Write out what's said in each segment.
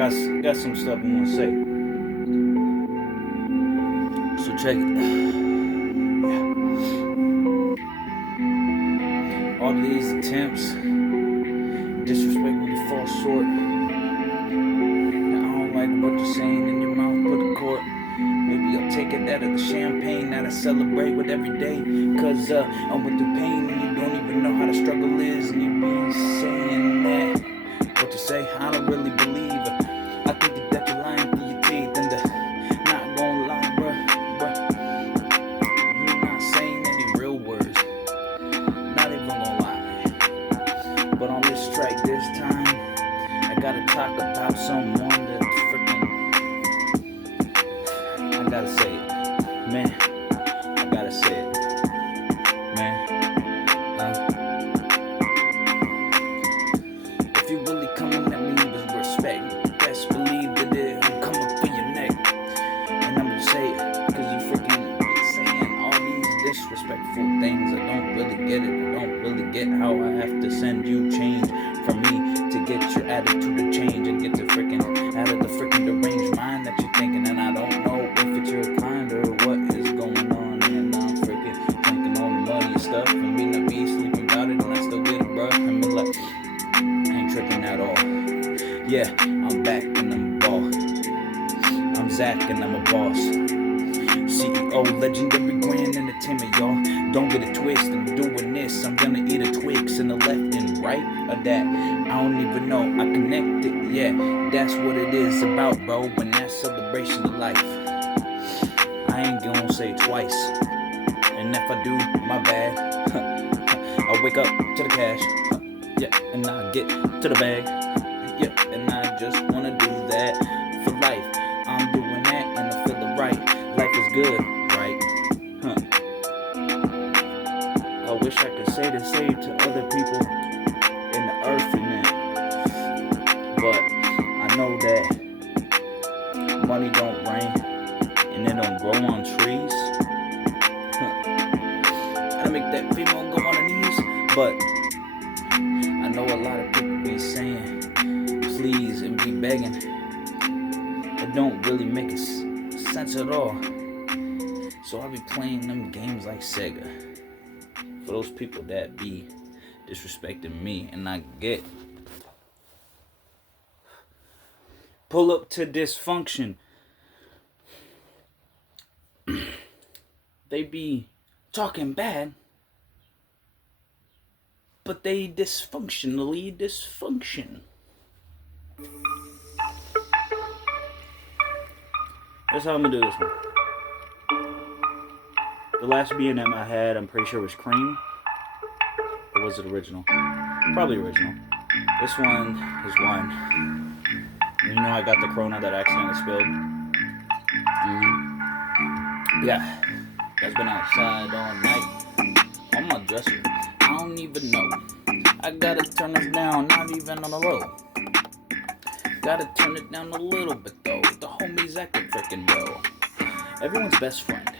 got some stuff I want to say. So check it. Yeah. All these attempts, disrespect when you fall short. I don't like what you're saying in your mouth, put the court. Maybe I'll take it out of the champagne that I celebrate with every day. Cause I'm with the pain and you don't even know how the struggle is. And you be saying that. What you say, I don't really believe it. I think that you're lying through your teeth. And not gonna lie, bruh. You're not saying any real words. Not even gonna lie. But on this track this time, I gotta talk about someone that's freaking, I gotta say it, man. I gotta say it, man. If you really coming at me with respect, best believe that I'm coming for your neck. And I'm gonna say it, cause you freaking saying all these disrespectful things. I don't really get it. I don't really get how I have to send you change for me to get your attitude to change and get to freaking out of the freaking deranged mind that you're thinking. And I don't know if it's your kind or what is going on. And I'm freaking drinking all the muddy stuff and me not be sleeping about it, and I still get it, bruh. I mean, like, I ain't tripping at all. Yeah, I'm back and I'm a boss. I'm Zach and I'm a boss. CEO, legendary grand entertainment, y'all. Don't get it twisted. I'm doing this. I'm gonna eat a Twix in the left and right of that. I don't even know. I connected. Yeah, that's what it is about, bro. When that celebration of life, I ain't gonna say twice. And if I do, my bad. I wake up to the cash. Yeah, and I get to the bag. Yeah, and I just wanna do that for life. I'm doing that and I feel it right. Life is good, right? I wish I could say the same to other people in the earth and that. But I know that money don't rain and it don't grow on trees. Gotta make that female go on her knees. But I know a lot of people be saying please and be begging. It don't really make sense at all. So I be playing them games like Sega. For those people that be disrespecting me, and I get. Pull up to dysfunction. They be talking bad, but they dysfunctionally dysfunction. That's how I'm gonna do this one. The last B&M I had, I'm pretty sure was cream. Or was it original? Probably original. This one is wine. You know I got the Corona that I accidentally spilled. Yeah. That's been outside all night. On my dresser. I don't even know. I gotta turn this down, not even on the low. Gotta turn it down a little bit though. The HomieZach710, bro. Everyone's best friend.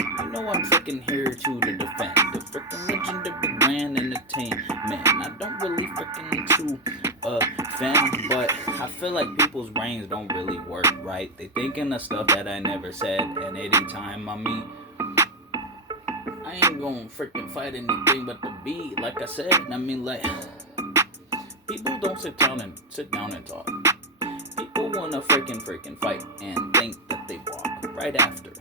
You know I'm freaking here to defend the freaking legendary grand entertainment. I don't really freaking to offend, but I feel like people's brains don't really work right. They thinking of stuff that I never said, and anytime I meet, I ain't gonna freaking fight anything but the beat. Like I said, I mean, like, people don't sit down and talk. People wanna freaking fight and think that they walk right after.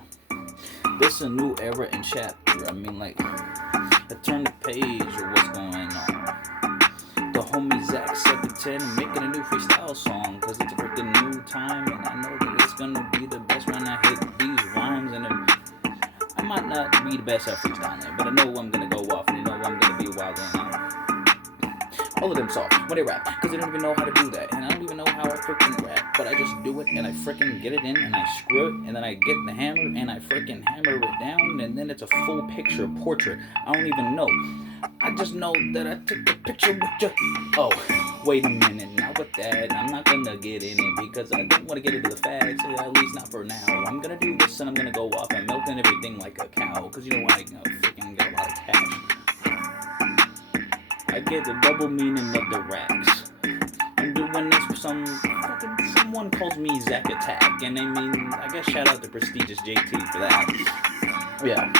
This is a new era and chapter. I mean, like, I turn the page of what's going on. The TheHomieZach710 making a new freestyle song, cause it's a freaking new time, and I know that it's gonna be the best when I hit these rhymes. And I might not be the best at freestyling, but I know I'm gonna go off, and I know I'm gonna be wilding out. All of them soft when they rap, cause they don't even know how to do that, and I don't even know how I freaking rap, but I just do it, and I freaking get it in, and I screw it, and then I get the hammer, and I freaking hammer it down, and then it's a full picture portrait. I don't even know. I just know that I took the picture with you. Oh, wait a minute, not with that. I'm not gonna get in it because I don't want to get into the facts, at least not for now. I'm gonna do this and I'm gonna go off and milking everything like a cow, cause you know I freaking got a lot of cash. I get the double meaning of the racks. I'm doing doing this. Someone calls me Zach Attack, and I mean, I guess shout out to prestigious JT for that. Yeah.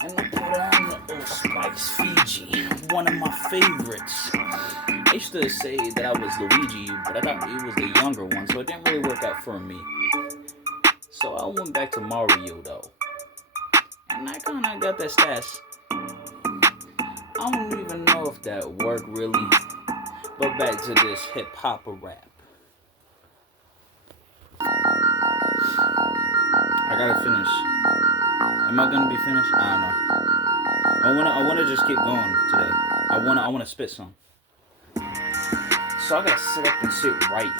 And I put on the Old Spice Fiji, one of my favorites. I used to say that I was Luigi, but I thought he was the younger one, so it didn't really work out for me. So I went back to Mario though, and I kinda got that stash. I don't even know if that worked really, but back to this hip hop rap. I gotta finish. Am I gonna be finished? I don't know. I wanna just keep going today. I wanna spit some. So I gotta sit up and sit right.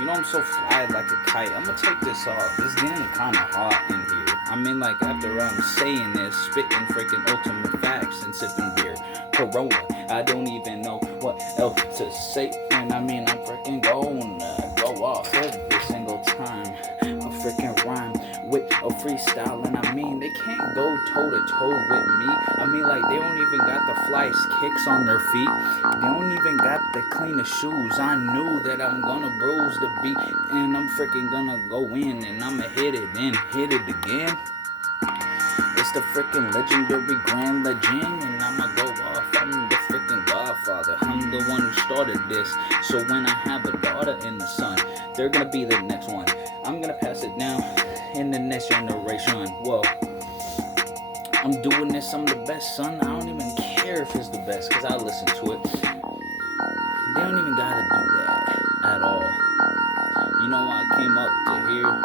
You know I'm so fly like a kite. I'm gonna take this off. It's getting kinda hot in here. I mean, like, after I'm saying this, spitting freaking ultimate facts and sipping beer, Corona, I don't even know what else to say. And I mean, I'm freaking gonna go off every single time a freaking rhyme with a freestyle. And I mean, they can't go toe to toe with me. I mean, like, they don't even got the flyest kicks on their feet. They don't even got the cleanest shoes. I knew that I'm gonna bruise the beat, and I'm freaking gonna go in, and I'ma hit it and hit it again. It's the freaking legendary grand legend, and I'ma go off. I'm the freaking godfather. I'm the one who started this. So when I have a daughter and a son, they're gonna be the next one. I'm gonna pass it down in the next generation. Whoa. I'm doing this, I'm the best, son. I don't even care if it's the best, cause I listen to it. They don't even gotta do that at all. You know, I came up to here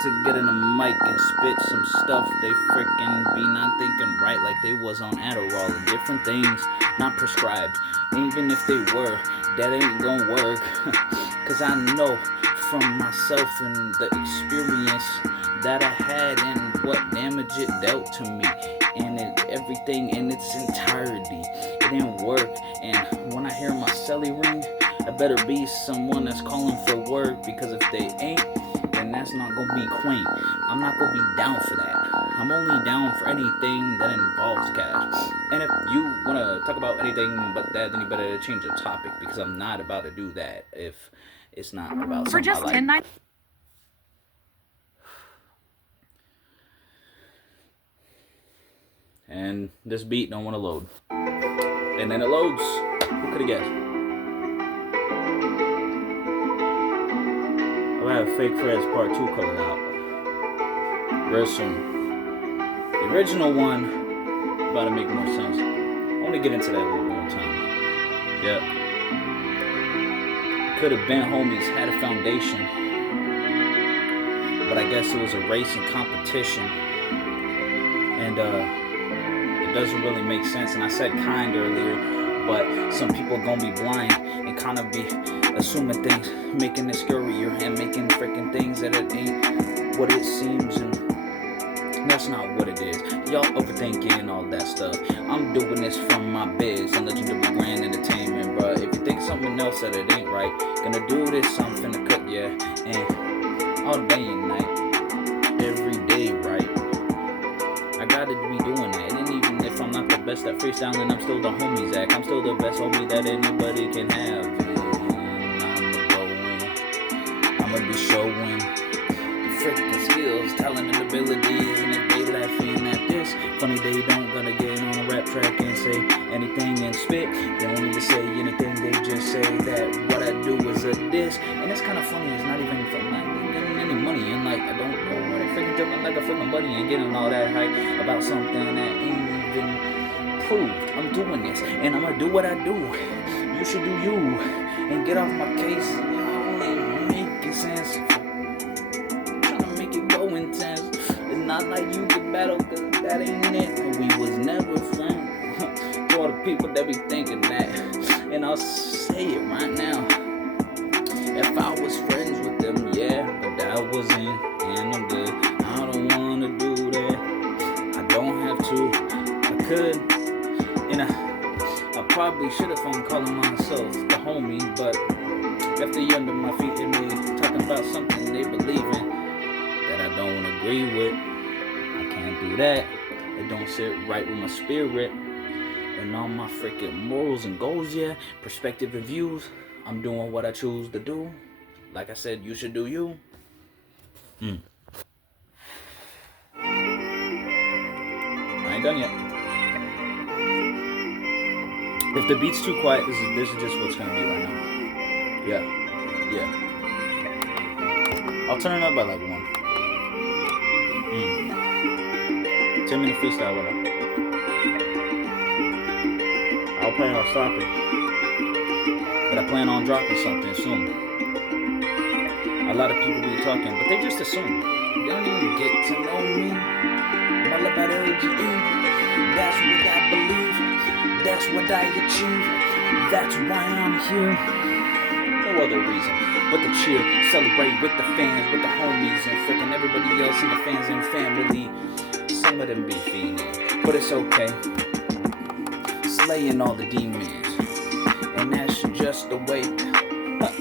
to get in a mic and spit some stuff. They freaking be not thinking right, like they was on Adderall and different things not prescribed. Even if they were, that ain't gonna work. Cause I know from myself and the experience that I had and what damage it dealt to me, and everything in its entirety. It didn't work, and when I hear my celly ring, I better be someone that's calling for work, because if they ain't, then that's not gonna be quaint. I'm not gonna be down for that. I'm only down for anything that involves cash. And if you wanna talk about anything but that, then you better change the topic, because I'm not about to do that if it's not about something I like. And this beat don't want to load. And then it loads. Who could have guessed? I'll have Fake Fred's Part 2 coming out real soon. The original one about to make more sense. I want to get into that a little more time. Yep. Could have been homies had a foundation, but I guess it was a race and competition. And it doesn't really make sense. And I said kind earlier, but some people gonna be blind and kind of be assuming things, making it scarier and making freaking things that it ain't what it seems, and that's not what it is. Y'all overthinking and all that stuff. I'm doing this from my biz on Legendary Grand Entertainment, bro. If you think something else that it ain't right, gonna do this, I'm finna cook, yeah, and all day and night, every day, right? I gotta be doing that. And even if I'm not the best at freestyling, I'm still the homie Zach. I'm still the best homie that anybody can have. And I'ma be showing the freaking skills, talent, and abilities. And if they laughing at this, funny they don't gonna get on a rap track and say anything and spit. They don't even say anything, they just say that what I do is a diss. And it's kind of funny, it's not even from not getting any money. And like, I don't know what I freaking jumping like a freaking buddy and getting all that hype about something that ain't even proved. I'm doing this, and I'm gonna do what I do. You should do you, and get off my case. You know, and make it sense. Trying to make it go intense. It's not like you can battle, cause that ain't it. We was never friends. To all the people that be thinking that, and I'll say it right now. If I was friends with them, yeah, but I wasn't, and I'm good. I don't wanna do that. I don't have to. I could, and I probably should if I'm calling myself the homie, but if they under my feet and they talking about something they believe in that I don't agree with, I can't do that. It don't sit right with my spirit and all my freaking morals and goals, yeah, perspective and views. I'm doing what I choose to do. Like I said, you should do you. I ain't done yet. If the beat's too quiet, this is just what's gonna be right now. Yeah. I'll turn it up by like 1. 10-minute freestyle, whatever. I'll plan on stopping, but I plan on dropping something soon. A lot of people be talking, but they just assume. They don't even get to know me. I'm all about LGE. That's what I believe. That's what I achieve. That's why I'm here. No other reason but to cheer, celebrate with the fans, with the homies, and freaking everybody else in the fans and family. Some of them be fiending, but it's okay. Slaying all the demons, and that's just the way that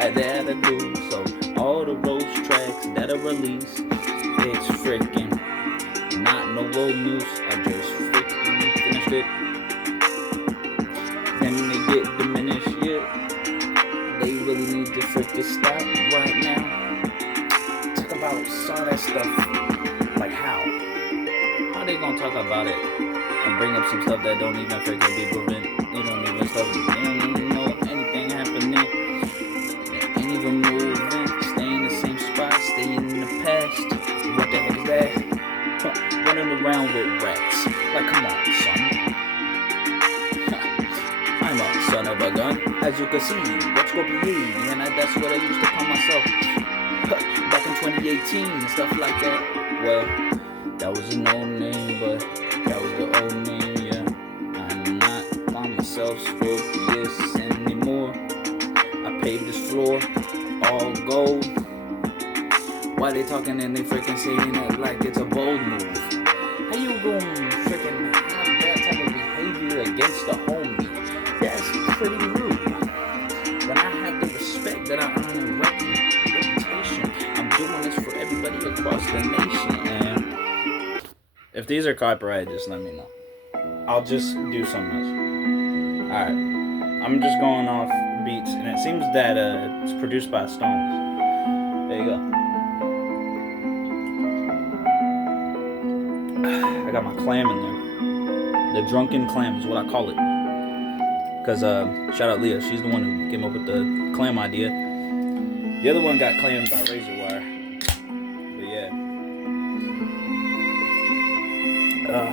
I do. So all the roast tracks that I release, it's freaking not no old news. I just freaking finished it. Then they get diminished, yeah. They really need to freaking stop right now. Talk about all that stuff. Like how? How they gonna talk about it and bring up some stuff that don't even freaking be proven? They don't even know anything happening. They ain't even moving. Stay in the same spot. Stay in the past. What the heck is that? Running around with rats. Like, come on, son. I'm a son of a gun, as you can see. What's gonna be me? And that's what I used to call myself back in 2018 and stuff like that. Well, that was an old name, but that was the old name, yeah. I'm not on myself focus anymore. I paved this floor, all gold. Why they talking and they freaking saying it like it's a bold move? How you gonna freaking have that type of behavior against the homie? That's pretty rude. When I have the respect that I earn and reputation, I'm doing this for everybody across the nation. And if these are copyrighted, just let me know. I'll just do something else. Alright. I'm just going off beats, and it seems that it's produced by Stones. There you go. I got my clam in there. The drunken clam is what I call it. Because, shout out Leah, she's the one who came up with the clam idea. The other one got clammed by razor wire. But yeah.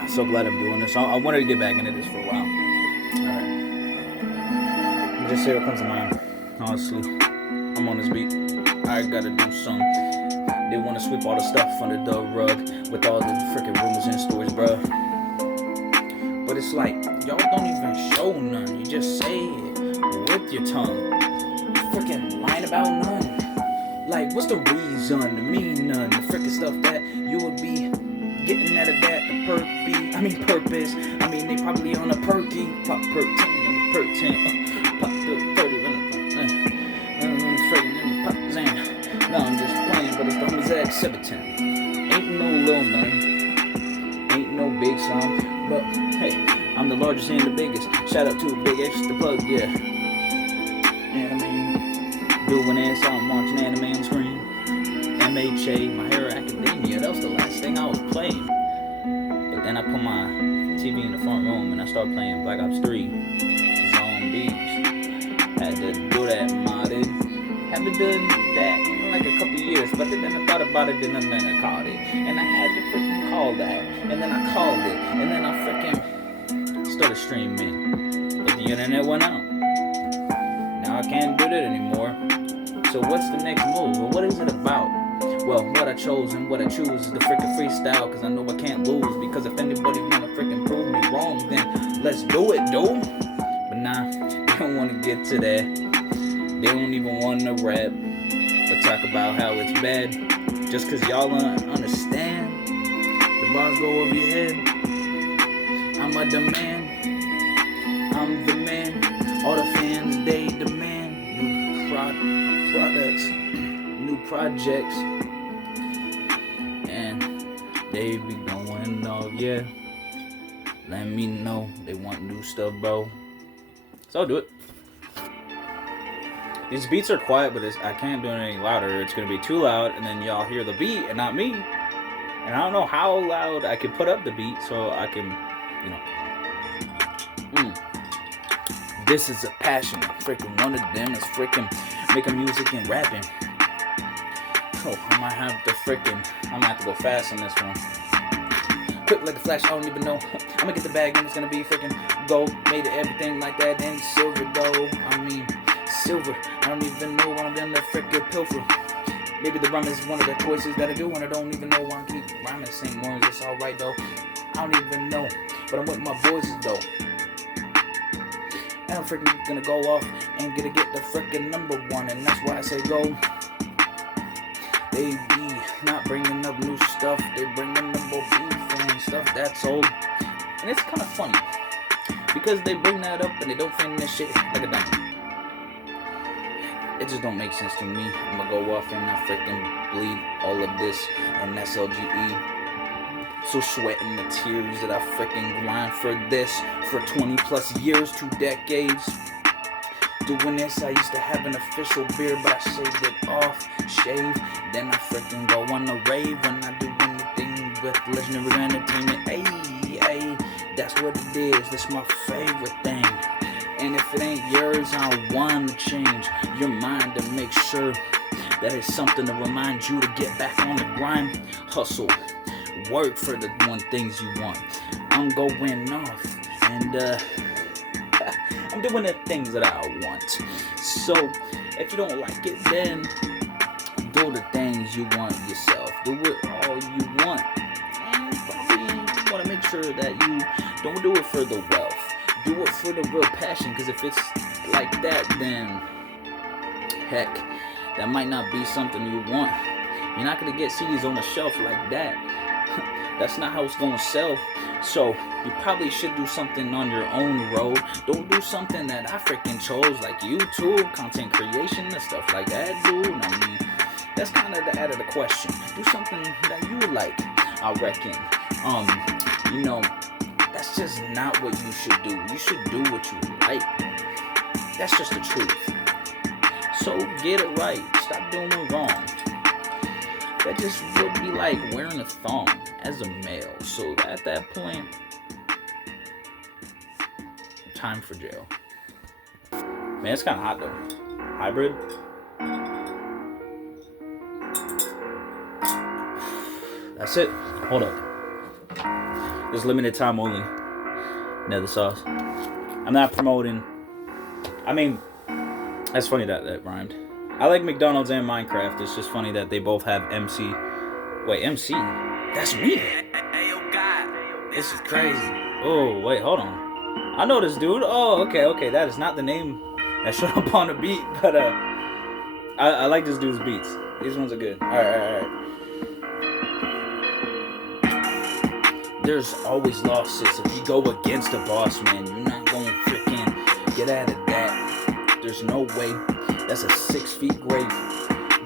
So glad I'm doing this. I wanted to get back into this for a while. Alright. Let me just say what comes to mind. Honestly, I'm on this beat. I gotta do something. They want to sweep all the stuff under the rug with all the freaking rumors and stories, bruh. But it's like, y'all don't even show none. You just say it with your tongue. Freaking lying about none. Like, what's the reason to mean none? The freaking stuff that you would be getting out of that, the purpose. I mean, they probably on a perky. Pop perk 10 and perk 10. Pop the 30 No, I'm just playing, but it's TheHomieZach710. Ain't no little none. Ain't no big song. But, hey, I'm the largest and the biggest. Shout out to a big extra plug, yeah. And I mean, doing ass, I'm watching anime on screen. MHA, My Hero Academia, that was the last thing I was playing. But then I put my TV in the front room and I started playing Black Ops 3. Zombies. Had to do that modded. Haven't done that in like a couple years, but then I thought about it and then I called it. And I had to freaking call that. And then I called it. And then I freaking started streaming. But the internet went out. Now I can't do that anymore. So what's the next move? Well, what is it about? Well, what I chose and what I choose is the freaking freestyle, because I know I can't lose. Because if anybody wanna freaking prove me wrong, then let's do it, dude. But nah, they don't wanna get to that. They don't even wanna rap, but talk about how it's bad. Just cause y'all don't understand. The bars go over your head. I'm a demand. I'm the man. All the fans, they demand new products, new projects. And they be going off, yeah. Let me know they want new stuff, bro. So I'll do it. These beats are quiet, but I can't do it any louder. It's gonna be too loud, and then y'all hear the beat and not me. And I don't know how loud I can put up the beat so I can, This is a passion. Freaking one of them is freaking making music and rapping. Oh, I might have to go fast on this one. Quick like a flash, I don't even know. I'ma get the bag and it's gonna be freaking gold. Made it everything like that and silver though. Silver. I don't even know what I'm gonna freaking pilfer. Maybe the rhyme is one of the choices that I do and I don't even know why I keep rhyming the same words. It's alright though. I don't even know. But I'm with my boys though. And I'm freaking gonna go off and get the freaking number one. And that's why I say go. They be not bringing up new stuff. They bringing up beef and stuff that's old. And it's kind of funny. Because they bring that up and they don't finish shit like a dime. It just don't make sense to me. I'm gonna go off and I freaking bleed all of this. And that's LGE. So sweating the tears that I freaking grind for this. For 20 plus years, 2 decades. Doing this, I used to have an official beard, but I shaved it off, then I freaking go on a rave when I do anything with legendary entertainment. Ayy, that's what it is. That's my favorite thing. And if it ain't yours, I want to change your mind to make sure that it's something to remind you to get back on the grind. Hustle, work for the one things you want. I'm going off and I'm doing the things that I want. So if you don't like it, then do the things you want yourself. Do it all you want. And probably want to make sure that you don't do it for the wealth. Do it for the real passion. Because if it's like that, then heck, that might not be something you want. You're not going to get CDs on the shelf like that. That's not how it's going to sell. So you probably should do something on your own road. Don't do something that I freaking chose, like YouTube, content creation, and stuff like that, dude. I mean, that's kind of the out of the question. Do something that you like, I reckon. That's just not what you should do. You should do what you like. That's just the truth. So get it right. Stop doing wrong. That just would be like wearing a thong as a male. So at that point, time for jail. Man, it's kind of hot though. Hybrid. That's it. Hold up. There's limited time only. Nether sauce. I'm not promoting. I mean, that's funny that rhymed. I like McDonald's and Minecraft. It's just funny that they both have MC. Wait, MC? That's me. This is crazy. Oh, wait, hold on. I know this dude. Oh, okay. That is not the name that showed up on the beat, but I like this dude's beats. These ones are good. All right. There's always losses. If you go against the boss, man, you're not gonna freaking get out of that. There's no way. That's a 6 feet grave.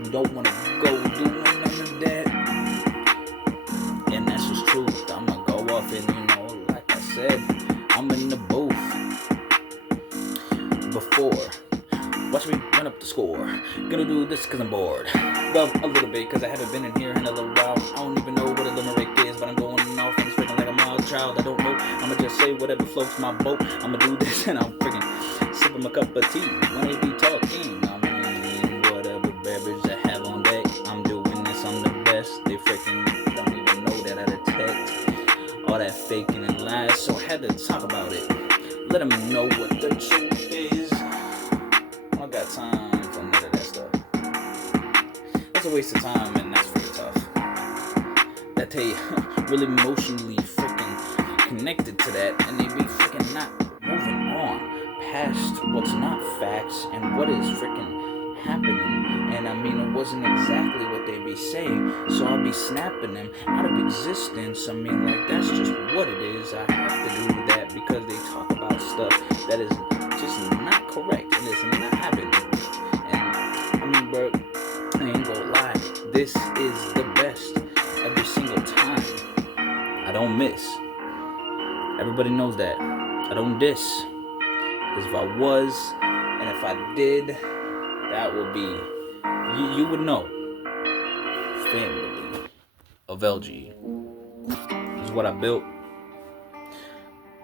You don't want to go doing none of that. And that's just truth. I'm going to go off and, like I said, I'm in the booth. Before. Watch me run up the score. Gonna do this because I'm bored. Well, a little bit because I haven't been in here in a little while. I don't even know what a limerick is, but I'm going off and it's freaking like a mild child. I don't know. I'ma just say whatever floats my boat. I'ma do this and I'm freaking sipping my cup of tea. When they be talking. Beverage I have on deck. I'm doing this, I'm the best. They freaking don't even know that I detect all that faking and lies. So I had to talk about it. Let them know what the truth is. I don't got time for none of that stuff. That's a waste of time and that's really tough. That they really emotionally freaking connected to that and they be freaking not moving on past what's not facts and what is freaking happening. And I mean, it wasn't exactly what they be saying, so I'll be snapping them out of existence. I mean, like, that's just what it is. I have to do that because they talk about stuff that is just not correct and it's not happening. And I mean, bro, I ain't gonna lie, this is the best every single time. I don't miss. Everybody knows that. I don't diss. Because if I was, and if I did, that would be, you would know. Family of LG. This is what I built.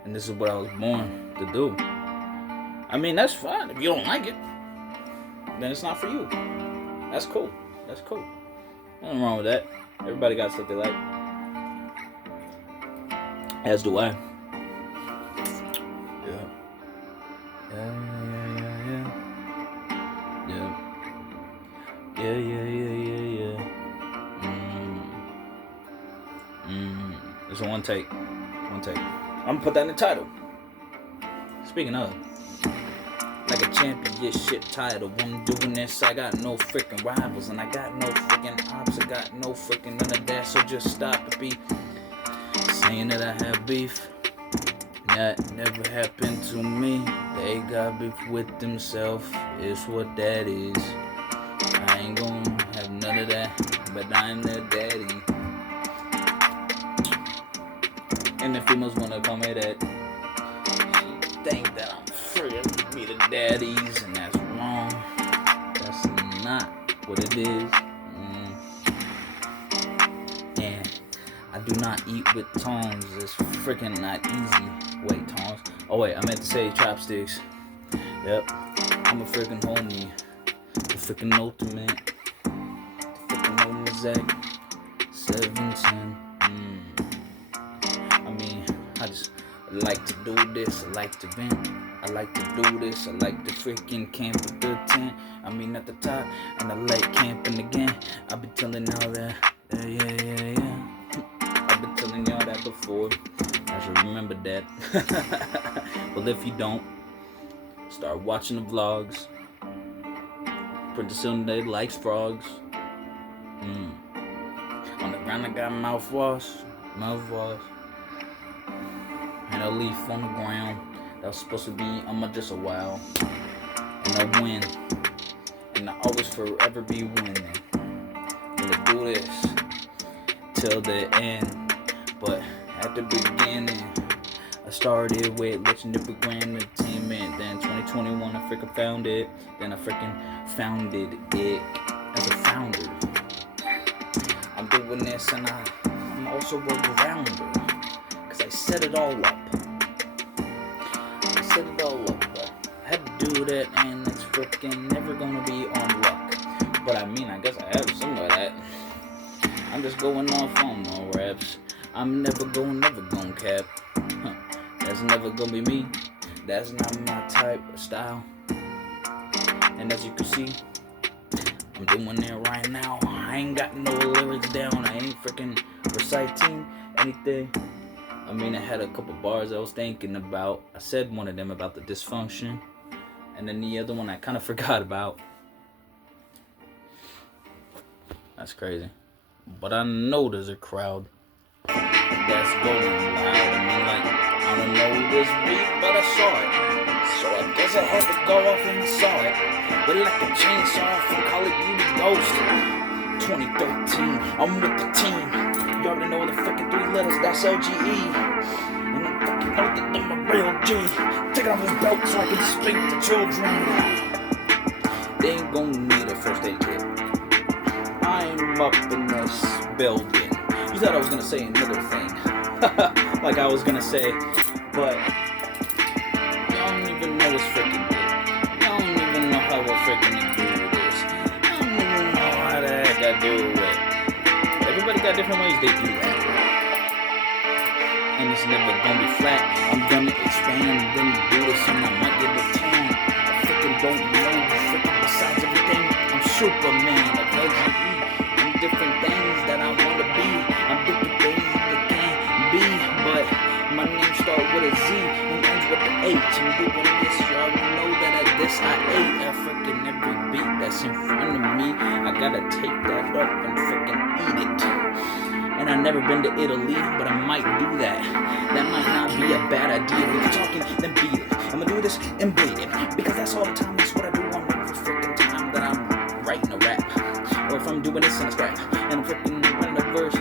And this is what I was born to do. I mean, that's fine. If you don't like it, then it's not for you. That's cool. That's cool. Nothing wrong with that. Everybody got stuff they like. As do I. Yeah. Yeah. It's a one take. I'm gonna put that in the title. Speaking of, like a championship title. When I'm doing this, I got no freaking rivals, and I got no freaking ops. I got no freaking none of that. So just stop it, be saying that I have beef. That never happened to me. They got beef with themselves. It's what that is. I ain't gonna have none of that, but I'm their daddy. And the females wanna call me that. She think that I'm free to be the daddies, and that's wrong. That's not what it is. And I do not eat with tongs. It's freaking not easy. Wait, tongs? Oh wait, I meant to say chopsticks. Yep, I'm a freaking homie. The freaking ultimate. The freaking TheHomieZach710. I mean, I just like to do this. I like to vent. I like to do this. I like to freaking camp with the tent. I mean, at the top, and I like camping again. I've been telling y'all that. Yeah. I've been telling y'all that before. I should remember that. Well, if you don't, start watching the vlogs. Pretty soon they likes frogs. On the ground I got mouthwash. And a leaf on the ground that was supposed to be just a while. And I win. And I always forever be winning. Gonna do this till the end. But at the beginning, I started with Legendary Grand Entertainment. Then 2021 I freaking found it. Then I freaking founded it as a founder. I'm doing this and I'm also a grounder. Cause I set it all up. I had to do that, and it's freaking never gonna be on luck. But I mean, I guess I have some of that. I'm just going off on my raps. I'm never gonna cap. That's never gonna be me. That's not my type of style. And as you can see, I'm doing it right now. I ain't got no lyrics down. I ain't freaking reciting anything. I mean, I had a couple bars I was thinking about. I said one of them about the dysfunction. And then the other one I kind of forgot about. That's crazy. But I know there's a crowd that's going loud. I mean, like, I don't know this beat, but I saw it. So I guess I had to go off and saw it. But like a chainsaw from Call of Duty Ghost 2013, I'm with the team. You already know the freaking 3 letters, that's LGE. And I fucking know that I'm a real G. Take it off his belt so I can speak to children. They ain't gonna need a first aid kit. I'm up in this building. You thought I was gonna say another thing. Like I was gonna say, but y'all don't even know what's freaking good. Y'all don't even know how we're freaking do this. Y'all don't even know how the heck I do it. Everybody got different ways they do that. And it's never gonna be flat. I'm gonna expand, I'm gonna do this, and I might get a tan. I freaking don't know, freaking besides everything. I'm Superman, like LGE. I'm different things that I wanna be. I'm different things that can't be. But my name starts with a Z and ends with an H. I'm doing this, you already know that at this I ate. I freaking every beat that's in front of me, I gotta take that up and freaking eat it. And I've never been to Italy, but I might do that. That might not be a bad idea. If you're talking, then beat it. I'm gonna do this and beat it. Because that's all the time, that's what I do on every freaking time that I'm writing a rap. Or if I'm doing this in a scrap. And I'm freaking writing a verse.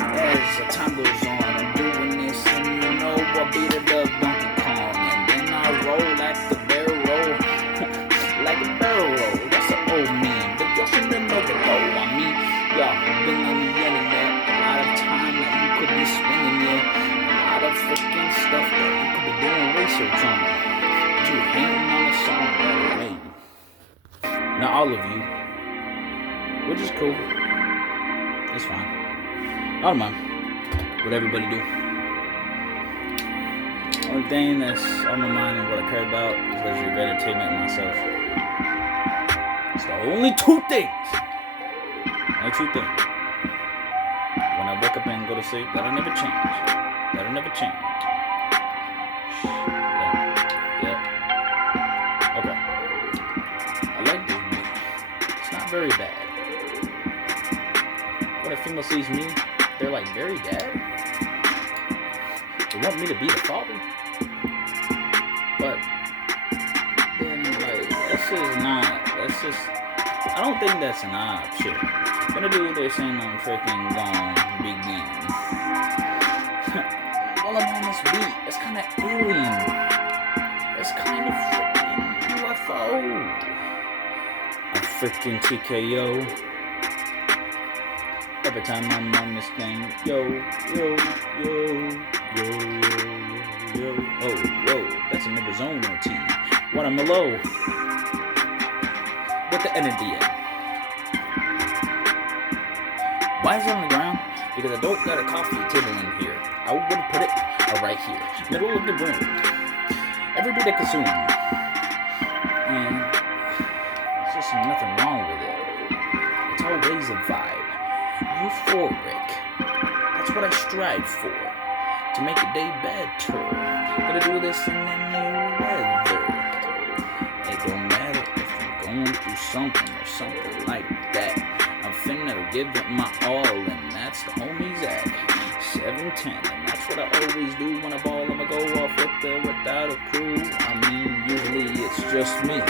As the time goes on, I'm doing this, and you know I beat it up Donkey Kong. And then I roll like the barrel roll. Like a barrel roll. all of you, which is cool. It's fine. I don't mind what everybody do. Only thing that's on my mind and what I care about is leisure entertainment and myself. It's the only two things. Only two things. When I wake up and go to sleep, that'll never change. That'll never change. Yeah. Okay. I like this beat. It's not very bad. When a female sees me, they're like, very dad? They want me to be the father? But then, like, that's just, I don't think that's an option. I'm gonna do this and I'm freaking gonna begin. While I'm on this beat, it's kind of alien. It's kind of freaking UFO. A freaking TKO. Every time I'm on this thing, yo. Oh, whoa, that's another zone OT. When I'm low, with the N at the end. Why is it on the ground? Because I don't got a coffee table in here. I would put it right here, middle of the room. Everybody consume. And there's just nothing wrong with it. It's always a vibe. Euphoric. That's what I strive for. To make a day better. Gonna do this in any weather. It don't matter if I'm going through something or something like that. I'm finna give it my all, and that's the HomieZach710. And that's what I always do when I ball. I'ma go off without a crew. I mean, usually it's just me.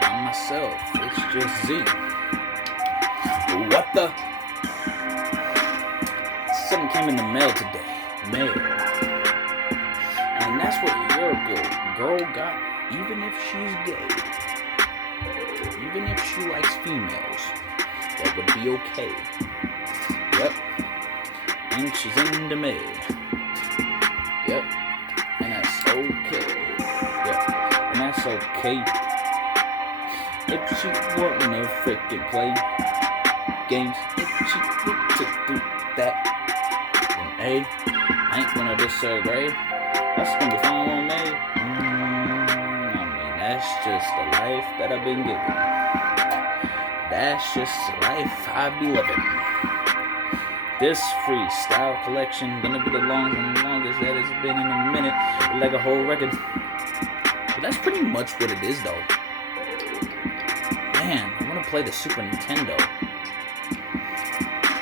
By myself, it's just Z. What the? Something came in the mail today. Mail. And that's what your girl got, even if she's gay. Even if she likes females. That would be okay. Yep. And she's into me. Yep. And that's okay. Yep. And that's okay. If she wanna freaking play games, if she want to do that, then hey, I ain't gonna disagree. That's gonna be fine on me. I mean, that's just the life that I've been given. That's just the life I be living. This freestyle collection gonna be the longest that it's been in a minute, like a whole record. But that's pretty much what it is, though. Man, I wanna play the Super Nintendo.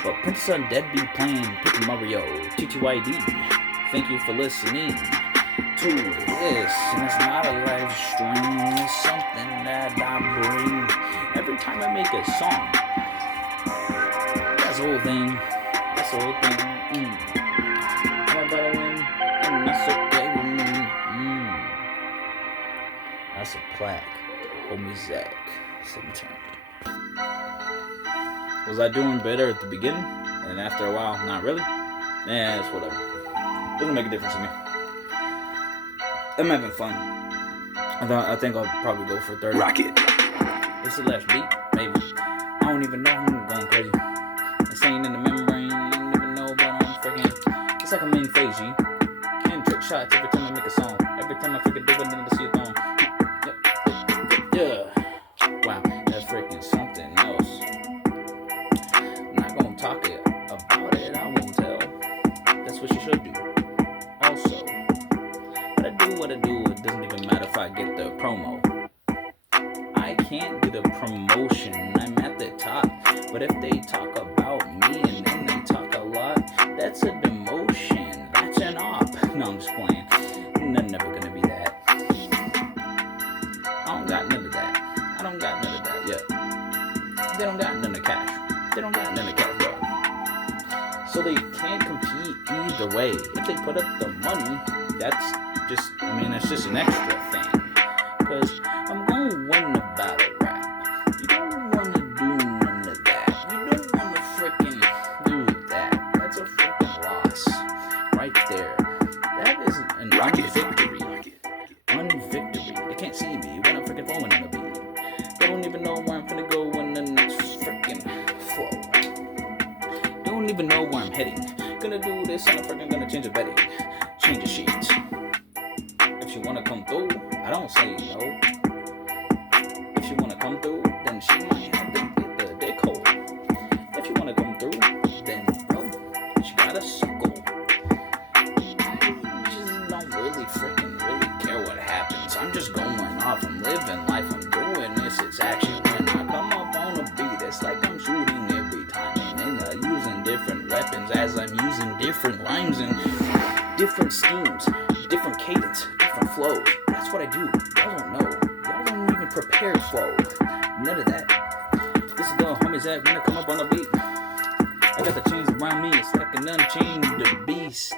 But Princess Undead be playing Paper Mario TTYD. Thank you for listening to this. And it's not a live stream, it's something that I bring every time I make a song. That's the whole thing. That's the whole thing. I'm a better win, and that's okay with me. That's a plaque. HomieZach710. Was I doing better at the beginning? And after a while, not really? Yeah, it's whatever. Doesn't make a difference to me. I'm having fun. I think I'll probably go for 30. Rocket. It's the last beat, maybe. I don't even know. I'm going crazy. It's ain't in the membrane. I don't even know, but I'm freaking. It's like I'm in FaZe Jev. And trick shots every time I make a song. Every time I freaking do it, then to see a thong. Yeah. Wow, that's freaking something else. I'm not gonna talk about it. I won't tell. That's what you should do. Also, but I do what I do. It doesn't even matter if I get the promo. I can't do the promotion. I'm at the top. But if they talk about me and then they talk a lot, that's a demotion. That's an op. No, I'm just playing. They're never gonna be that. I don't got none of that. I don't got none of that yet. They don't got none of cash. They don't got none of cash, bro. So they can't compete either way. If they put up the money, that's just, that's just an extra thing. Because I'm going to win the battle rap. You don't want to do none of that. You don't want to freaking do that. That's a freaking loss. Right there. That is an unvictory. Unvictory. They can't see me when I'm freaking flowing on the beat. They Don't even know where I'm gonna go in the next freaking flow. Don't even know where I'm heading. Gonna do this and I'm freaking gonna change the bedding. Change the sheets. If she wanna come through, I don't say no. If she wanna come through, then she might have to get the dick hole. If she wanna come through, then bro, she gotta suckle. I just don't really freaking really care what happens. I'm just going off. I'm living life. I'm doing this. It's action. When I come up on a beat, it's like I'm shooting every time. And then using different weapons as I'm using different lines and different schemes, different cadence, different flows. That's what I do. Y'all don't know. Y'all don't even prepare flow. None of that. This is the HomieZach when I come up on the beat. I got the chains around me. It's like an unchained beast.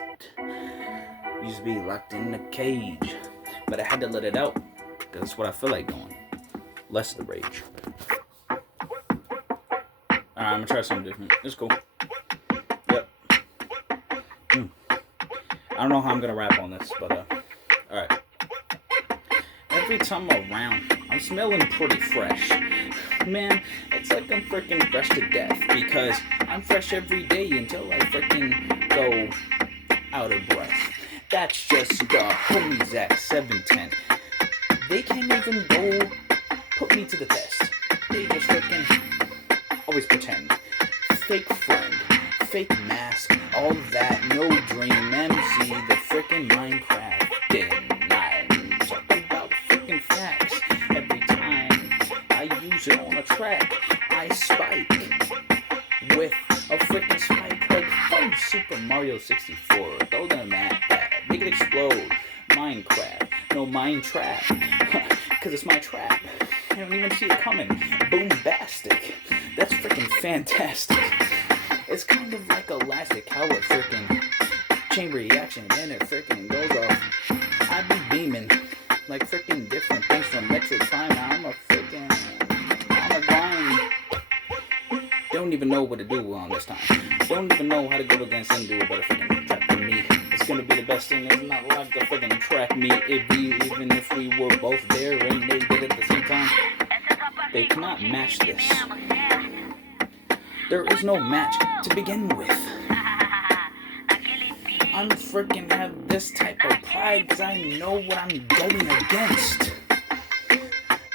Used to be locked in a cage, but I had to let it out because that's what I feel like doing. Less of the rage. Alright, I'm gonna try something different. It's cool. Yep. I don't know how I'm gonna rap on this, but alright. Every time I'm around, I'm smelling pretty fresh. Man, it's like I'm freaking fresh to death because I'm fresh every day until I freaking go out of breath. That's just the HomieZach710. They can't even go put me to the test. They just freaking always pretend. Fake friend, fake mask, all that, no dream MC, the freaking Minecraft. I'm talking about freaking facts. Every time I use it on a track, I spike with a freaking spike like from Super Mario 64. Throw them at that. Make it explode. Minecraft. No, mine trap. Because it's my trap. I don't even see it coming. Boombastic. That's freaking fantastic. It's kind of like elastic how it freaking chain reaction and then it freaking goes off. I be beaming like freaking different things from metric time. I'm a grind. Don't even know what to do on this time. Don't even know how to go against and do a better freaking track than me. It's gonna be the best thing. It's not like the freaking track meet. Even if we were both there and they did it at the same time. They cannot match this. There is no match to begin with. I'm freaking have this type of pride because I know what I'm going against.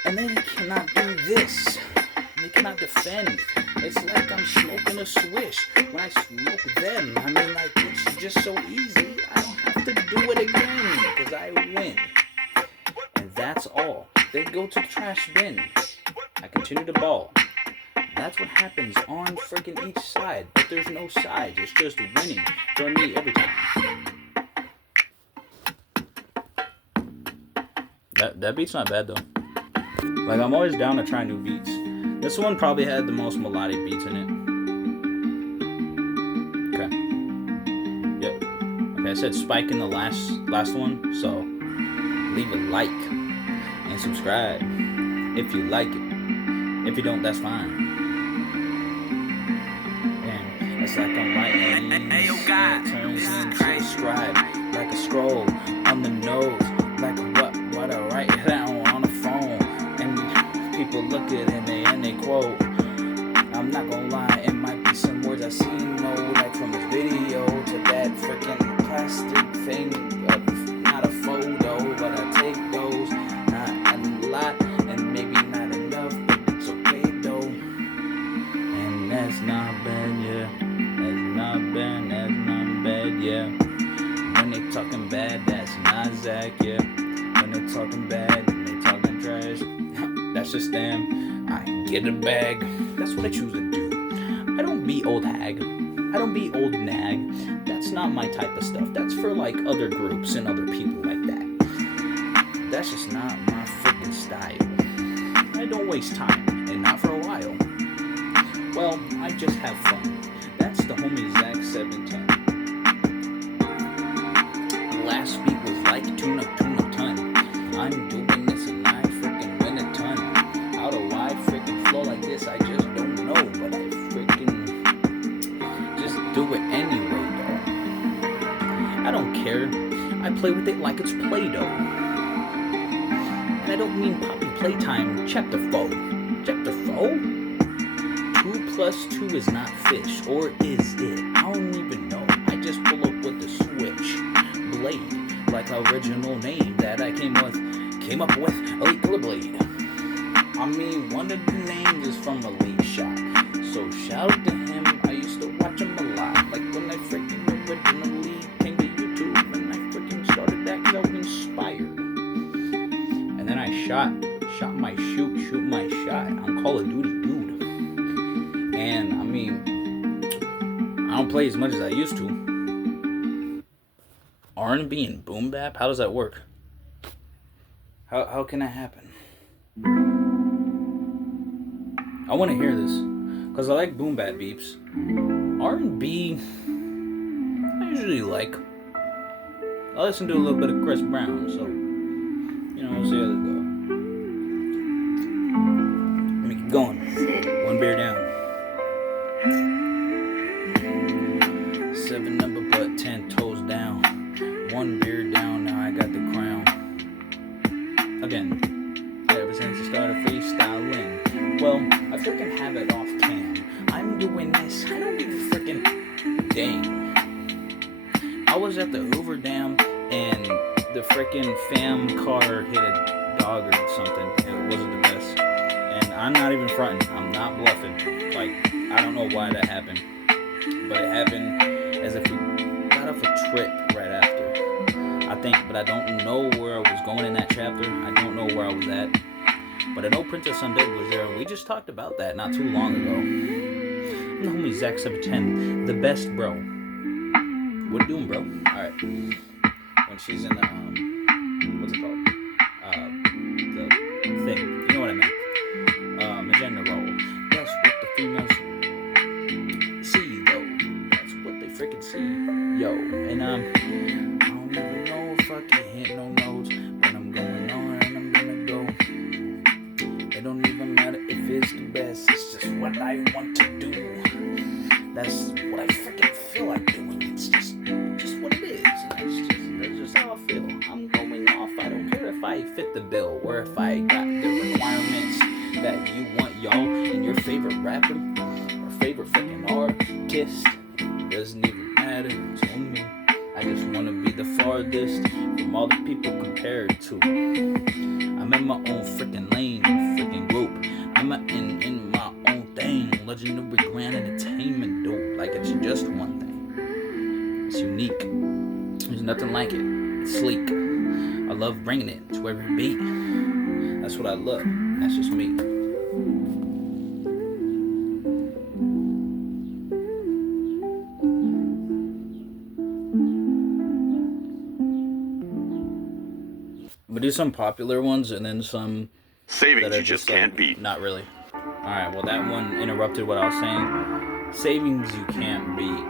And they cannot do this. They cannot defend. It's like I'm smoking a swish. When I smoke them, I mean like it's just so easy. I don't have to do it again because I win. And that's all. They go to the trash bin. I continue to ball. That's what happens on freaking each side. But there's no sides. It's just winning for me every time. That beat's not bad though. Like I'm always down to try new beats. This one probably had the most melodic beats in it. Okay. Yep. Okay, I said spike in the last one, so leave a like and subscribe if you like it. If you don't, that's fine. And it's like I'm writing and it turns into a scribe, like a scroll on the nose, like what I write down on the phone. And people look at it and they quote. I'm not gonna lie, it might be some words I've seen, like from a video to that freaking plastic thing. Not a photo, but I take those. Not a lot, and maybe not enough, but it's okay though. And that's not bad, yeah. That's not bad, yeah. When they talking bad, that's not Zach, yeah. When they talking bad and they talking trash, that's just them. I get a bag. That's what I choose to do. I don't be old hag. I don't be old nag. That's not my type of stuff. That's for like other groups and other people like that. That's just not my freaking style. I don't waste time, and not for a while. Well, I just have fun. That's the HomieZach710. Last beat was like tune up ton. I'm doing this and I freaking win a ton. How do I freaking flow like this? I just don't know, but I freaking just do it anyway, though. I don't care. I play with it like it's Play-Doh. And I don't mean Poppy Playtime, check the foe. know. 2 plus 2 is not fish, or is it? I don't even know. I just pull up with the switch blade, like the original name that I came up with, Elite Killer Blade. I mean, one of the names is from Elite Shot, so shout out to him. I used to watch him a lot, like when I freaking originally came to YouTube, and I freaking started that because I was inspired. And then I shot my shoot my shot on Call of Duty, dude. And I mean, I don't play as much as I used to. R&B and boom bap, how does that work? How can that happen? I want to hear this, because I like boom bap beeps. R&B, I usually like. I listen to a little bit of Chris Brown, so, you know, we'll see how this goes. Let me keep going. One beer down. 7 number but 10 toes down. 1 beer down, now I got the crown. Again, ever since I started freestyling. Well, I freaking have it off cam. I'm doing this, I don't give a freaking dang. I was at the Hoover Dam and the freaking fam car hit a dog or something. It wasn't the best. And I'm not even fronting, I'm not bluffing. Like, I don't know why that happened. But it happened as if we got off a trip right after. I think, but I don't know where I was going in that chapter. I don't know where I was at. But I know Princess Undead was there. We just talked about that not too long ago. I'm TheHomieZach710, the best bro. What you doing, bro? Alright. When she's in the, what's it called? The thing. You know what I mean? Agenda role. That's what the females see, though. That's what they freaking see. Yo. And, I don't even know if I can hit no notes, but I'm going on and I'm gonna go. It don't even matter if it's the best, it's just what I want to do. That's what I freaking feel like doing. It's just what it is. That's just how I feel. I'm going off. I don't care if I fit the bill or if I got the requirements that you want, y'all, and your favorite rapper or favorite freaking artist. Doesn't even matter to me. I just want to be the farthest from all the people compared to. I'm in my own freaking lane, freaking group. I'm in my own thing. Legendary grand entertainment, dude. Like, it's just one thing. It's unique. There's nothing like it. It's sleek. I love bringing it to every beat. That's what I love. That's just me. I'm gonna do some popular ones and then some savings you just can't beat. Not really. Alright, well that one interrupted what I was saying. Savings you can't beat.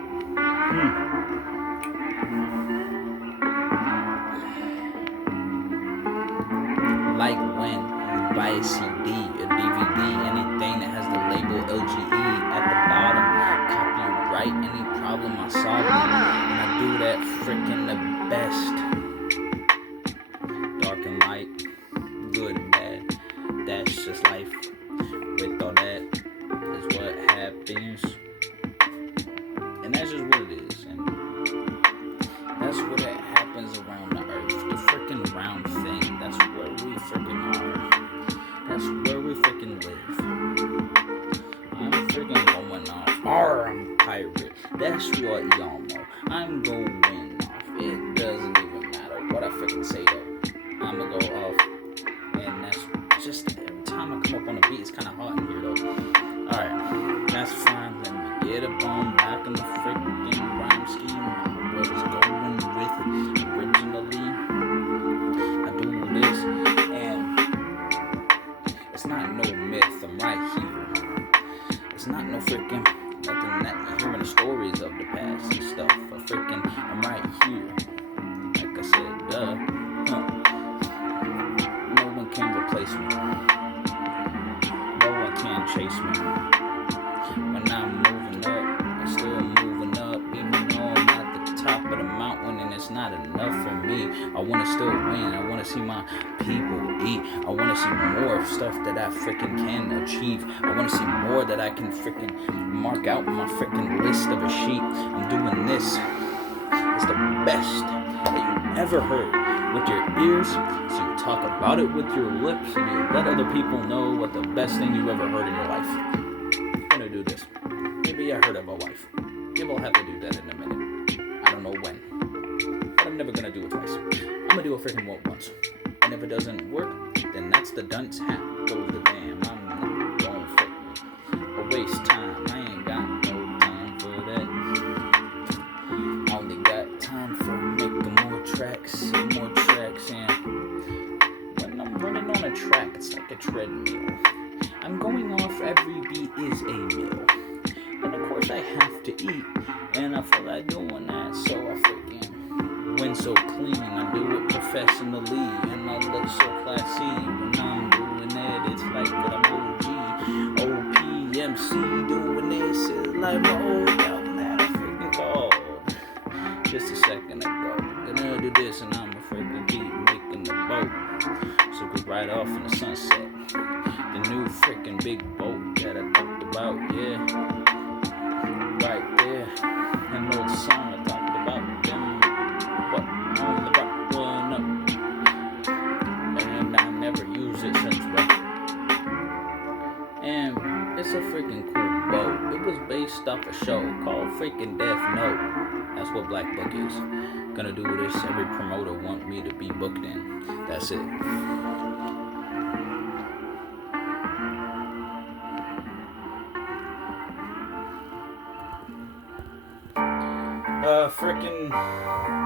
Like when you buy a CD, a DVD, anything that has the label LGE at the bottom. Copyright any problem I solve it. And I do that freaking the best. Dark and light, good and bad. That's just life. With all that is what happens. And that's just what it is. And that's what it happens around the earth. The freaking round thing. That's where we freaking are. That's where we freaking live. I'm freaking going off. I'm a pirate. That's what y'all know. I'm going off. It doesn't even matter what I freaking say though. I'ma go off. And that's just every time I come up on the beat, it's kind of hot in here though. Alright, that's fine. Let me get up on back in the freaking rhyme scheme. I was going with it originally. I do this, and it's not no myth. I'm right here. It's not no freaking nothing that you hear in the stories of the past and stuff. I'm right here. Like I said, duh. No one can replace me. No one can chase me. When I'm moving up, I'm still moving up. Even though I'm at the top of the mountain and it's not enough for me. me. I want to still win. I want to see my people eat. I want to see more stuff that I freaking can achieve. I want to see more that I can freaking mark out my freaking list of a sheet. I'm doing this. It's the best that you ever heard with your ears. So you talk about it with your lips and you let other people know what the best thing you ever heard in your life. I'm gonna do this. Maybe I heard of a wife. Maybe I'll have to do that in a minute. I don't know when. But I'm never gonna do it twice. I'm gonna do it freaking once. And if it doesn't work, then that's the dunce hat. Goes the damn. I'm not going freaking a waste time. I ain't got no time for that. I only got time for making more tracks, and when I'm running on a track, it's like a treadmill. I'm going off every beat is a meal. And of course I have to eat, and I feel like doing that, so I freaking win so clean. I do it professionally, and I look so classy. When I'm doing it, it's like that I'm OG, OPMC doing this, it's like my old album that I freaking called just a second ago. Gonna do this, and I'm a freaking keep making the boat, so we could ride off in the sunset. The new freaking big boat that I talked about, yeah, right there. An old song I talked about them, but on the rock one up, and I never use it since rock. And it's a freaking cool boat. It was based off a show called freaking Death Note. That's what Black Book is. Gonna do this. Every promoter want me to be booked in. That's it.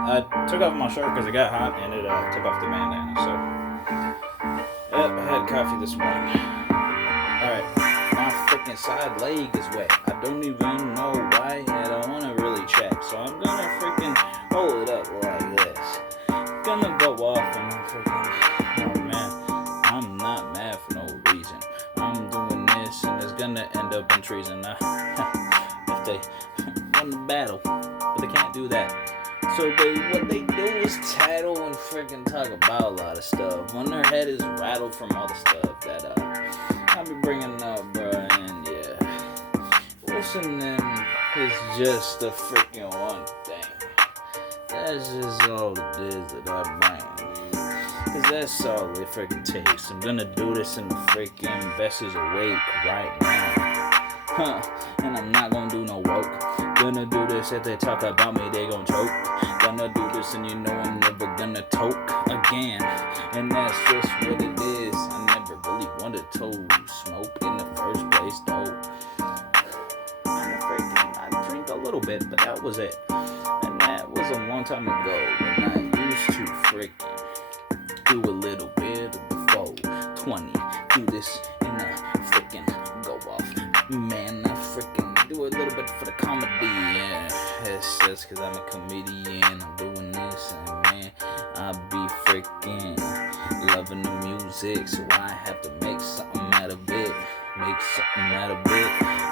I took off my shirt because it got hot and it took off the bandana. So, yep, I had coffee this morning. Alright, my freaking side leg is wet. I don't even know why, and I don't want to really check. So I'm gonna freaking hold it up like this. Gonna go off and I'm freaking, oh man, I'm not mad for no reason. I'm doing this and it's gonna end up in treason. If they won the battle, but they can't do that. So what they do is tattle and freaking talk about a lot of stuff. When their head is rattled from all the stuff that I'll be bringing up, bruh. And yeah, listening is just a freaking one thing. That's just all it is that I bring. Cause that's all it freaking takes. I'm gonna do this in the freaking best is awake right now. And I'm not gonna do no woke. Gonna do this, if they talk about me, they gon' choke. Gonna do this and you know I'm never gonna toke again. And that's just what it is. I never really wanted to smoke in the first place though. I drink a little bit, but that was it. And that was a long time ago when I used to freaking do a little bit of the 420. Do this and I freaking go off. Man, I freaking do a little bit for the comedy. Yeah, it's just cause I'm a comedian. I'm doing this and man, I be freaking loving the music. So I have to make something out of it.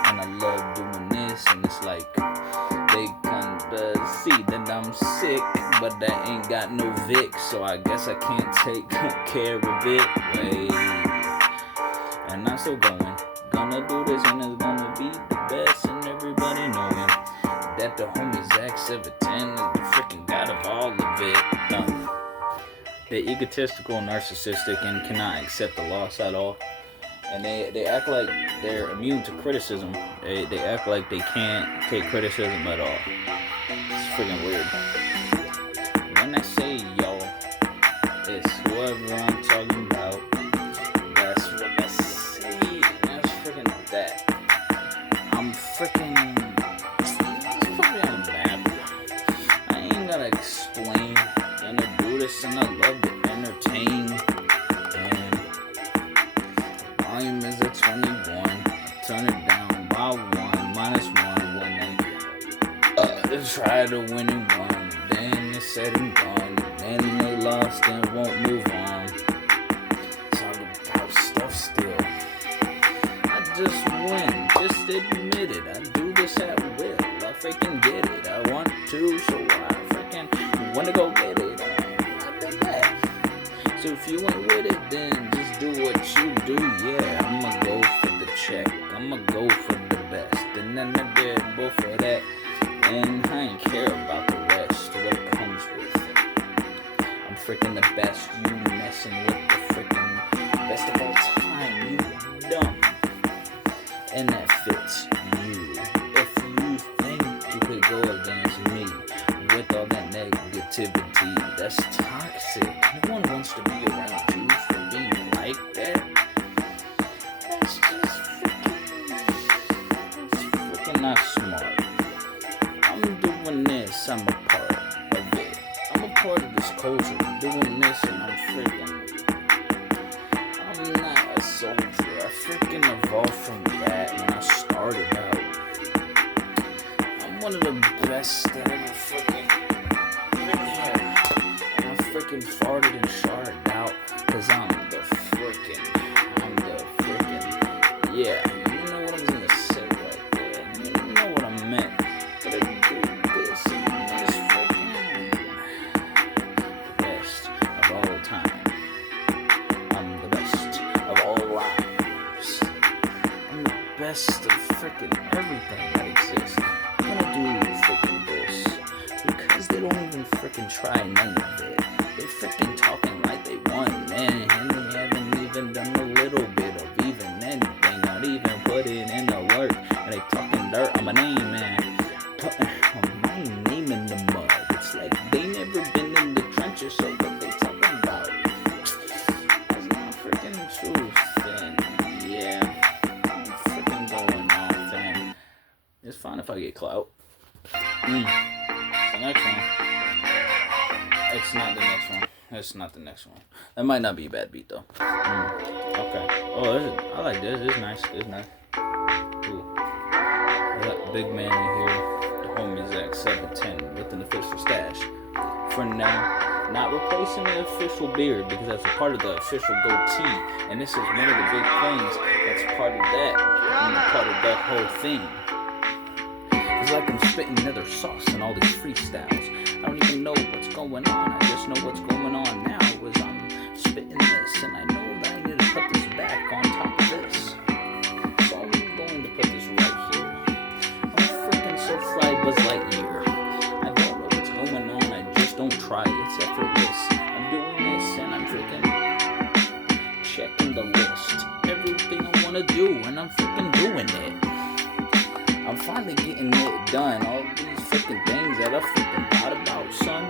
And I love doing this, and it's like they kinda see that I'm sick, but I ain't got no Vic, so I guess I can't take care of it. Wait, and I'm still going. Gonna do this, and it's gonna be the best, and everybody knowing that the homie ZXinfinite is the freaking god of all of it. They're egotistical, narcissistic, and cannot accept the loss at all. And they act like they're immune to criticism. They act like they can't take criticism at all. It's freaking weird. When I say y'all, it's whoever I'm talking about. That's what I say. That's freaking that. I'm freaking... It's probably on the map. I ain't gotta explain. Gonna do this and I love to entertain. Volume is a 21. Turn it down by 1. -1 when they try to win and won. Then it's said and done. Then they lost and won't move on. Talk about stuff still. I just win. Just admit it. I do this at will. I freaking get it. I want to, so I freaking want to go get it. So if you ain't with it, then just do what you do. Yeah, I'ma go for the check. I'ma go for the best. And then I did both for that. And I ain't care about the rest, what it comes with. I'm freaking the best. You messing with the freaking best of all time. You dumb. And that fits you. If you think you could go against me with all that negativity, that's toxic. No one wants to be around you for being like that. That's just freaking not smart. I'm doing this, I'm a part of it. I'm a part of this culture. I'm doing this and I'm not a soldier. I freaking evolved from that when I started out. I'm one of the best that ever freaking been here. And I freaking farted and sharded out. Cause I'm the freaking, yeah, you know what I'm gonna say right there. You know what I meant. But I do this and this freaking the best of all time. I'm the best of all lives. I'm the best of freaking everything that exists. I'm gonna do freaking this because they don't even freaking try none of it. They freaking talking like they won, man, and they haven't even done a little bit of even anything, not even put it in the work. And they talking dirt on my name, man, putting my name in the mud. It's like they never been in the trenches, so what they talking about? That's not freaking truth, and yeah, I'm freaking going off, and it's fine if I get clout. The next one. It's not the next one. It's not the next one. That might not be a bad beat though. Okay. Oh, I like this. It's nice. It's nice. Ooh. I got big man in here. TheHomieZach710 with an official stash. For now, not replacing the official beard because that's a part of the official goatee, and this is one of the big things that's part of that and part of the whole thing. It's like I'm spitting another sauce in all these freestyles. I don't even know what's going on. I just know what's going on now is I'm spitting this, and I know that I need to put this back on top of this. So I'm going to put this right here. I'm freaking so fly Buzz Lightyear. I don't know what's going on. I just don't try. It's effortless. I'm doing this, and I'm freaking checking the list. Everything I want to do, and I'm freaking doing it. I'm finally getting it done. All these freaking things that I freaking thought about, son.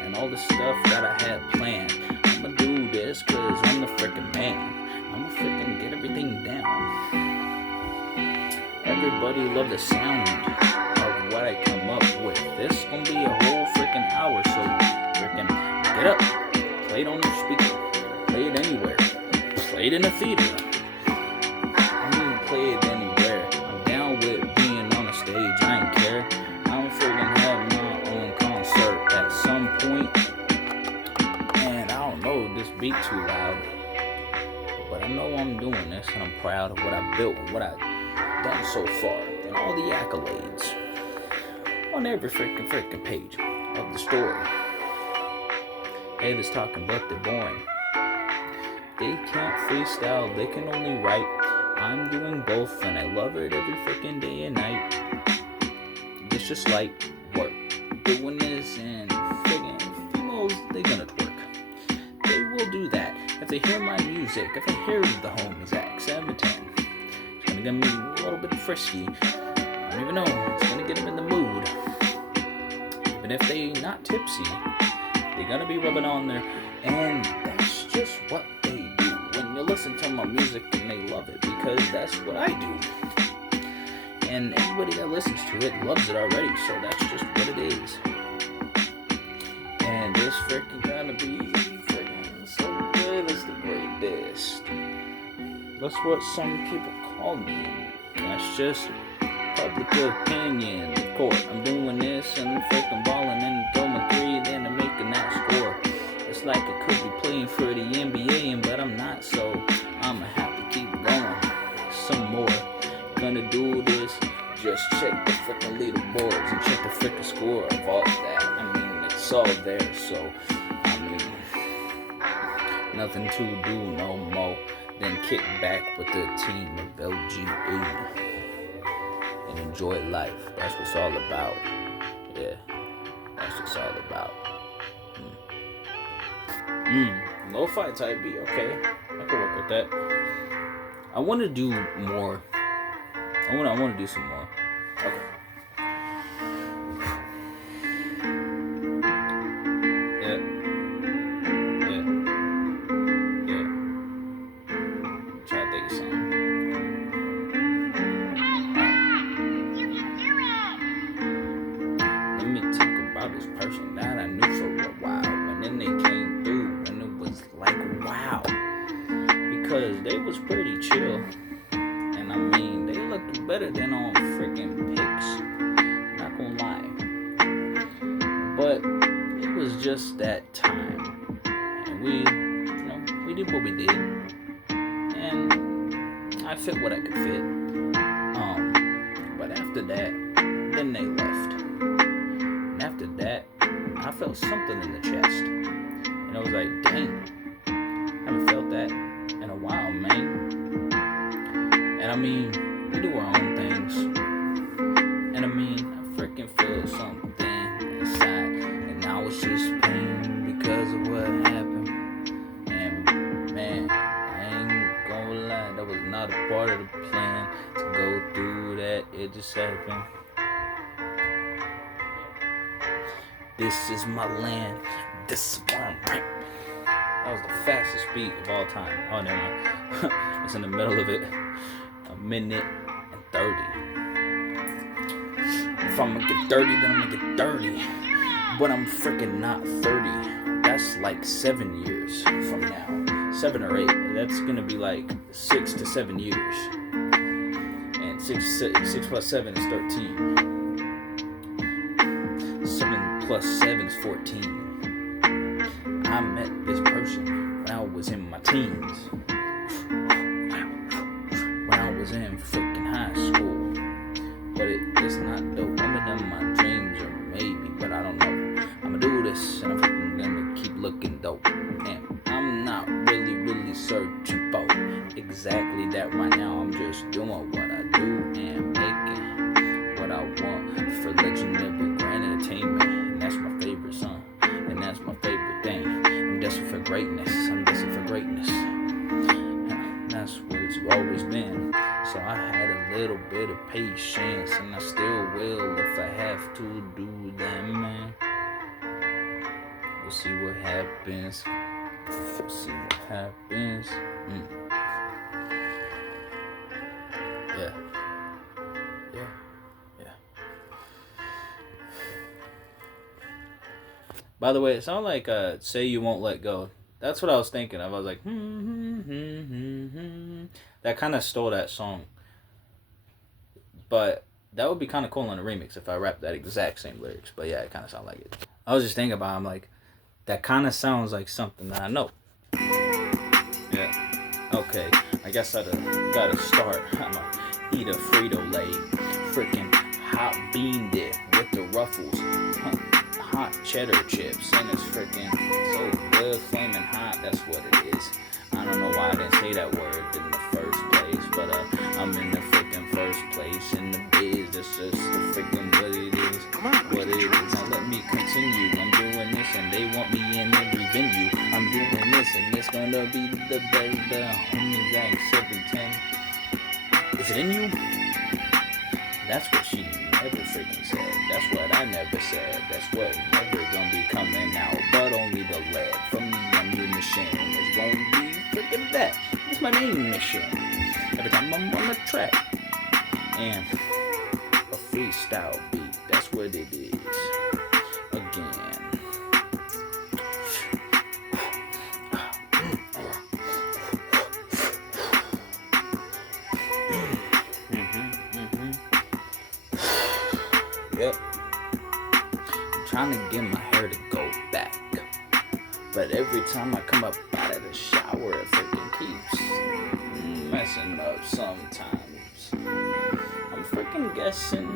And all the stuff that I had planned. I'ma do this cause I'm the freaking man. I'ma freaking get everything down. Everybody love the sound of what I come up with. This gonna be a whole freaking hour. So freaking get up. Play it on your speaker. Play it anywhere. Play it in a theater. I mean play it anywhere. With being on a stage, I ain't care. I'm freaking have my own concert at some point. And I don't know, this beat too loud. But I know I'm doing this and I'm proud of what I built and what I've done so far. And all the accolades on every freaking page of the story. Haters talking but they're boring. They can't freestyle, they can only write. I'm doing both and I love it every freaking day and night. It's just like work. Doing this and freaking females, they gonna twerk. They will do that. If they hear my music, if they hear TheHomieZach710, it's gonna get me a little bit frisky. I don't even know, it's gonna get them in the mood. But if they not tipsy, they're gonna be rubbing on there. And that's just what they do. When you listen to my music and they love it, because that's what I do. And everybody that listens to it loves it already, so that's just what it is. And this freaking gonna be freaking so good, it's the greatest. That's what some people call me. That's just public opinion. Of course, I'm doing this and freaking balling and throwing my three, then I'm making that score. It's like I could be playing for the NBA, but I'm not, so I'ma have to keep going some more. Gonna do this, just check the freaking leaderboards and check the freaking score of all that. I mean, it's all there, so I mean, Nothing to do no more than kick back with the team of LGE and enjoy life. That's what it's all about. Yeah, that's what it's all about. Lo-fi type beat, okay. I can work with that. I want to do more. I want to do some more. Okay. Try to think of something. Let me talk about this person that I knew for a while. And then they came through and it was like, wow. Because they was pretty chill. And I mean, they looked better than on freaking pics. Not gonna lie. But it was just that time. And we did what we did. And I fit what I could fit. But after that, then they left. And after that, I felt something in the chest. And I was like, dang, I haven't felt that in a while, man. And I mean, we do our own things. And I mean, I freaking feel something inside. And now it's just pain because of what happened. And man, I ain't gonna lie, that was not a part of the plan to go through that. It just happened. This is my land. This is where I'm right. That was the fastest beat of all time. Oh, never mind. It's in the middle of it. 1 minute and 30. If I'm gonna get 30, then I'm gonna get 30. But I'm freaking not 30. That's like 7 years from now. 7 or 8. That's gonna be like 6 to 7 years. And 6 plus 7 is 13. 7 plus 7 is 14. I met this person when I was in my teens. When I was in freaking high school. But it's not dope. I'm in my dreams or maybe, but I don't know. I'ma do this and I'm freaking gonna keep looking dope. And I'm not really searching for exactly that right now. I'm just doing what I do and making what I want for legendary grand entertainment. And that's my favorite song. And that's my favorite thing. I'm destined for greatness. I'm destined for greatness. That's what it's always been. So I had a little bit of patience, and I still will if I have to do that, man. We'll see what happens. We'll see what happens. Yeah. By the way, it sounded like Say You Won't Let Go. That's what I was thinking of. I was like, That kind of stole that song. But that would be kind of cool in a remix if I rapped that exact same lyrics. But yeah, it kind of sounded like it. I was just thinking about it. I'm like, that kind of sounds like something that I know. Yeah. Okay. I guess I gotta start. I'ma eat a Frito-Lay. Freaking hot bean dip with the ruffles. Hot cheddar chips. And it's freaking so good. Flaming hot. That's what it is. I don't know why I didn't say that word in the first place. But I'm in the freaking first place in the biz. That's just the freaking what it is. What it is. Now let me continue. I'm doing this and they want me in every venue. I'm doing this and it's gonna be the best. TheHomieZach710. Is it in you? That's what she never freaking said. That's what I never said. That's what never gonna be coming out. But only the lead from the ammunition is gonna be freaking that. It's my main mission. Every time I'm on the track. And a freestyle beat. That's what it is. Again. Yep. I'm trying to get my hair to go back. But every time I come up out of the shower, it freaking keeps messing up sometimes. I'm freaking guessing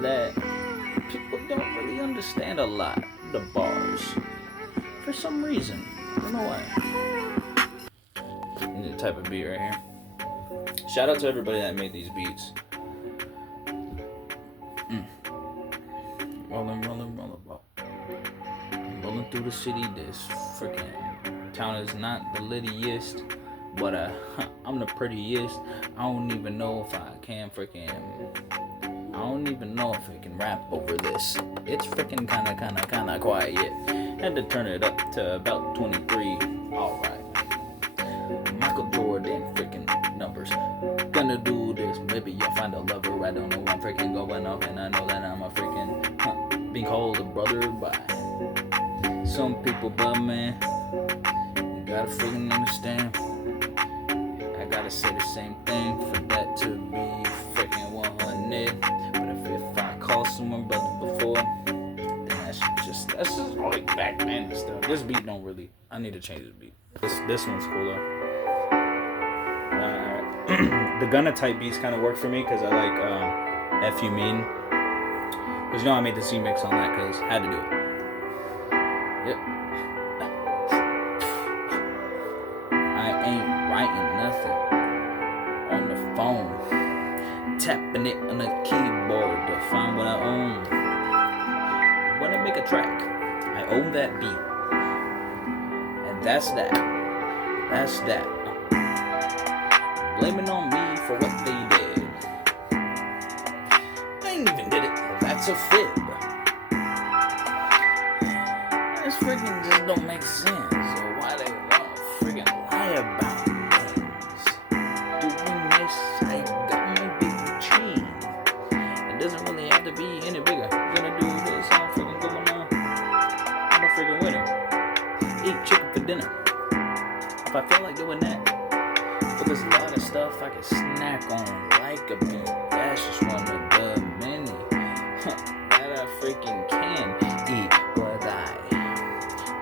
that people don't really understand a lot the bars. For some reason. I don't know why. The type of beat right here. Shout out to everybody that made these beats. Rolling through the city. This freaking town is not the littiest, but I'm the prettiest. I don't even know if I can I don't even know if I can rap over this. It's freaking kinda quiet. Had to turn it up to about 23. Alright. Michael Jordan freaking numbers. Gonna do this, maybe you'll find a lover. I don't know, I'm freaking going off, and I know that I'm a freaking being called a brother by some people, but man, you gotta freaking understand. I gotta say the same thing for that to be freaking 100. But if I call someone brother before, then that's just like back then and stuff. This beat don't really. I need to change the beat. This one's cool though. The Gunna type beats kind of work for me because I like F You Mean. Because I made the C mix on that because I had to do it. Yep. I ain't writing nothing on the phone. Tapping it on the keyboard to find what I own. When I make a track, I own that beat. And that's that. That's that. Blaming on me for what they did. I ain't even did it. That's a fib. This freaking just don't make sense. So why they want to freaking lie about things? Doing this, I got my big chain. It doesn't really have to be any bigger. Gonna do this, I'm freaking going on. I'm a freaking winner. Eat chicken for dinner. If I feel like doing that. But there's a lot of stuff I can snack on like a beat. That's just one of the many that I freaking can eat. But I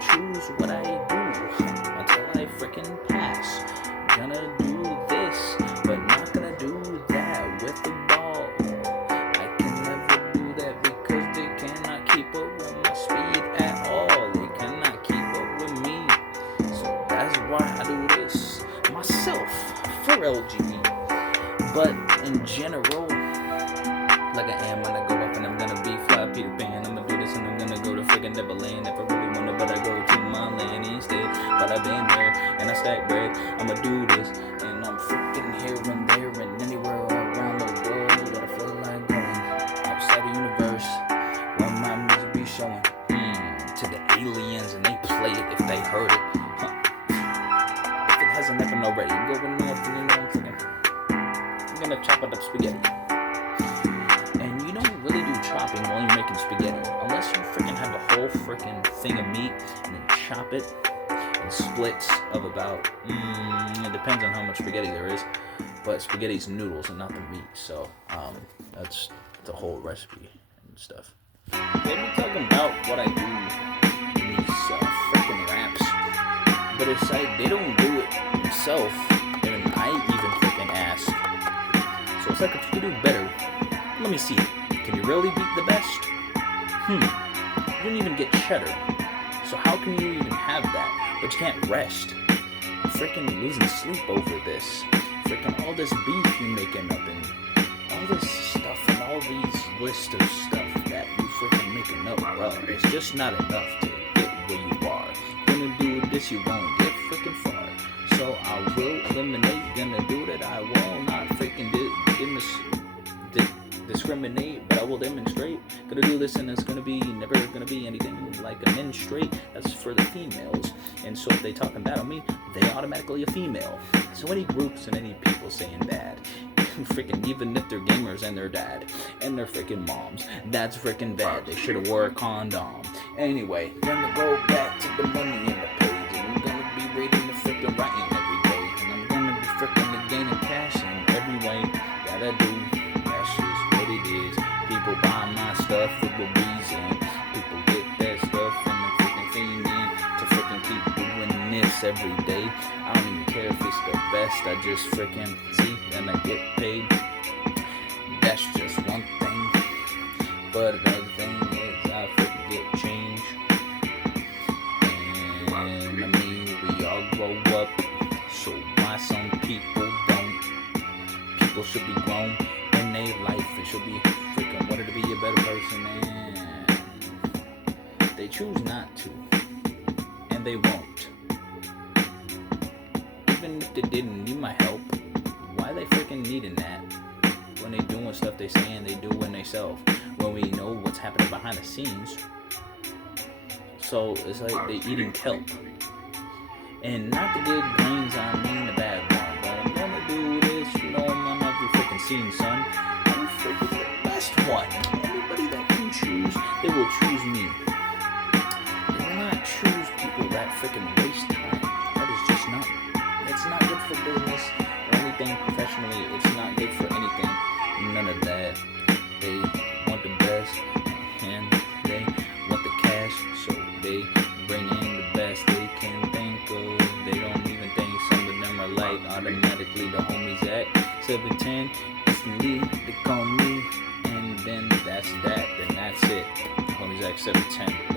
choose what I do until I freaking pass. Gonna do this, but not gonna do that with the ball. I can never do that because they cannot keep up with my speed at all. They cannot keep up with me. So that's why I do this myself. For LGB, but in general, like I am, when I go up and I'm gonna be fly Peter Pan. I'm gonna do this and I'm gonna go to friggin' Neverland. If I really wanna, but I go to my land instead. But I've been there and I stack bread. I'ma do this and I'm freaking here and there and anywhere around the world that I feel like going. Outside the universe, where my music be showing to the aliens and they play it if they heard it. Hasn't happened already. Going north and you know I'm freaking. I'm gonna chop it up spaghetti. And you don't really do chopping while you're making spaghetti. Unless you freaking have a whole freaking thing of meat and then chop it in splits of about, it depends on how much spaghetti there is. But spaghetti's noodles and not the meat. So, that's the whole recipe and stuff. Let me talk about what I do in these freaking raps. But it's like they don't do it themselves, and I even freaking ask. So it's like if you could do better, let me see it. Can you really beat the best? You didn't even get cheddar. So how can you even have that? But you can't rest. You're freaking losing sleep over this. Freaking all this beef you making up and all this stuff and all these lists of stuff that you freaking making up, bro. It's just not enough to get where you are. Gonna do this, you won't get freaking far. So I will eliminate, gonna do that. I will not freaking discriminate, but I will demonstrate. Gonna do this, and it's gonna be never gonna be anything like a menstruate. That's for the females. And so if they talking bad on me, they automatically a female. So any groups and any people saying bad, freaking even if they're gamers and their dad and their freaking moms, that's freaking bad. They should have wore a condom. Anyway, gonna go back to the money in the page, and I'm gonna be reading the freaking writing every day, and I'm gonna be freaking gaining cash in every way that I do. That's just what it is. People buy my stuff for a reason. People get that stuff and I'm freaking fiending to freaking keep doing this every day. I don't even care if it's the best. I just freaking see and I get paid. That's just one thing. But another thing is I freaking get change. And I mean we all grow up. So why some in their life. It should be freaking wanted to be a better person, and they choose not to, and they won't. Even if they didn't need my help, why they freaking needing that? When they doing stuff they saying they do in themselves, when we know what's happening behind the scenes. So it's like they eating kelp. And not the good brains, I mean the bad one. But I'm gonna do this, you know, I'm on every freaking scene, son. I'm freaking the best one. Anybody that can choose, they will choose me. They will not choose people that freaking waste time. That is just not, it's not good for business or anything professionally. It's not good for anything. None of that. They want the best and they want the cash, so they bring in the best they can think of. They don't even think. Some of them are like automatically TheHomieZach710. Instantly they call me, and then that's that. Then that's it. TheHomieZach710.